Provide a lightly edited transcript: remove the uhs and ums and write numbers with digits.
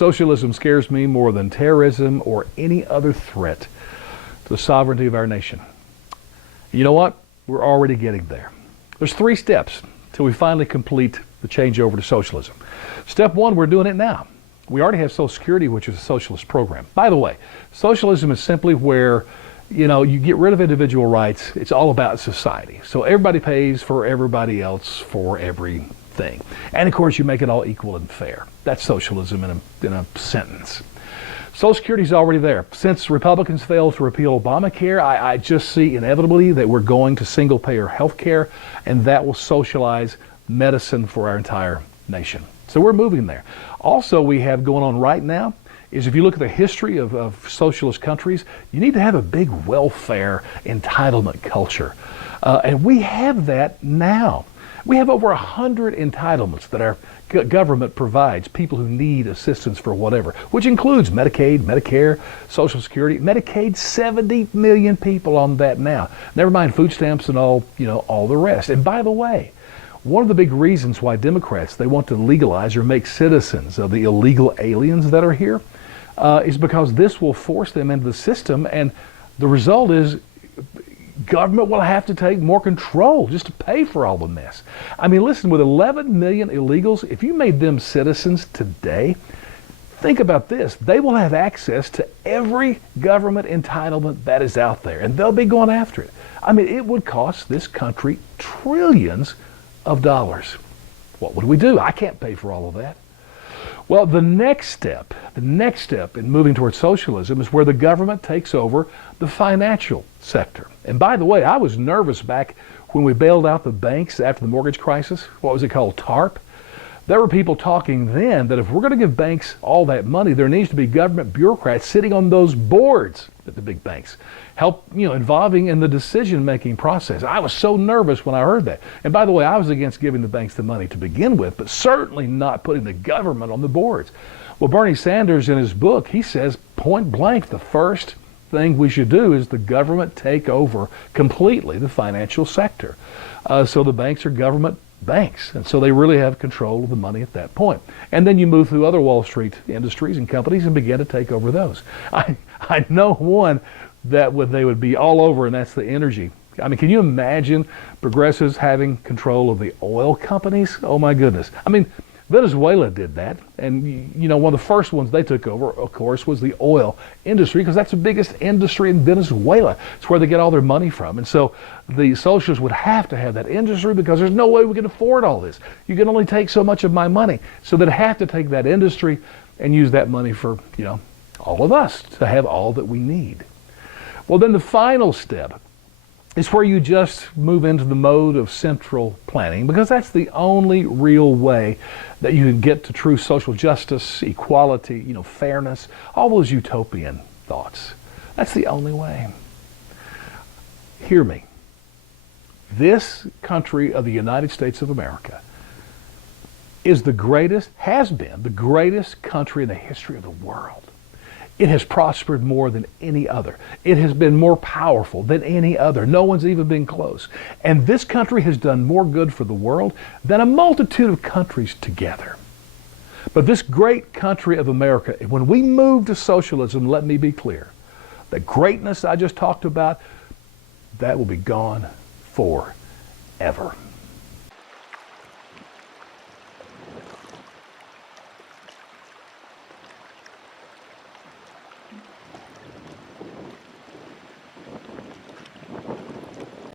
Socialism scares me more than terrorism or any other threat to the sovereignty of our nation. You know what? We're already getting there. There's 3 steps till we finally complete the changeover to socialism. Step 1, we're doing it now. We already have Social Security, which is a socialist program. By the way, socialism is simply where you get rid of individual rights. It's all about society. So everybody pays for everybody else for everything. And of course, you make it all equal and fair. That's socialism in a sentence. Social Security is already there. Since Republicans failed to repeal Obamacare, I just see inevitably that we're going to single-payer health care, and that will socialize medicine for our entire nation. So we're moving there. Also, we have going on right now is if you look at the history of socialist countries, you need to have a big welfare entitlement culture. And we have that now. We have over 100 entitlements that our government provides people who need assistance for whatever, which includes Medicaid, Medicare, Social Security. Medicaid, 70 million people on that now. Never mind food stamps and all the rest. And by the way, one of the big reasons why Democrats, they want to legalize or make citizens of the illegal aliens that are here is because this will force them into the system, and the result is government will have to take more control just to pay for all the mess. I mean, listen, with 11 million illegals, if you made them citizens today, think about this. They will have access to every government entitlement that is out there, and they'll be going after it. I mean, it would cost this country trillions of dollars. What would we do? I can't pay for all of that. Well, the next step in moving towards socialism is where the government takes over the financial sector. And by the way, I was nervous back when we bailed out the banks after the mortgage crisis. What was it called? TARP. There were people talking then that if we're going to give banks all that money, there needs to be government bureaucrats sitting on those boards at the big banks, involving in the decision-making process. I was so nervous when I heard that. And by the way, I was against giving the banks the money to begin with, but certainly not putting the government on the boards. Well, Bernie Sanders, in his book, he says point blank, the first thing we should do is the government take over completely the financial sector. So the banks are government banks, and so they really have control of the money at that point. And then you move through other Wall Street industries and companies and begin to take over those. I know one that they would be all over, and that's the energy. I mean, can you imagine progressives having control of the oil companies? Oh my goodness. I mean, Venezuela did that, and one of the first ones they took over, of course, was the oil industry, because that's the biggest industry in Venezuela. It's where they get all their money from. And so the socialists would have to have that industry, because there's no way we can afford all this. You can only take so much of my money. So they'd have to take that industry and use that money for, all of us to have all that we need. Well, then the final step is where you just move into the mode of central planning, because that's the only real way that you can get to true social justice, equality, fairness, all those utopian thoughts. That's the only way. Hear me. This country of the United States of America is has been the greatest country in the history of the world. It has prospered more than any other. It has been more powerful than any other. No one's even been close. And this country has done more good for the world than a multitude of countries together. But this great country of America, when we move to socialism, let me be clear, the greatness I just talked about, that will be gone forever.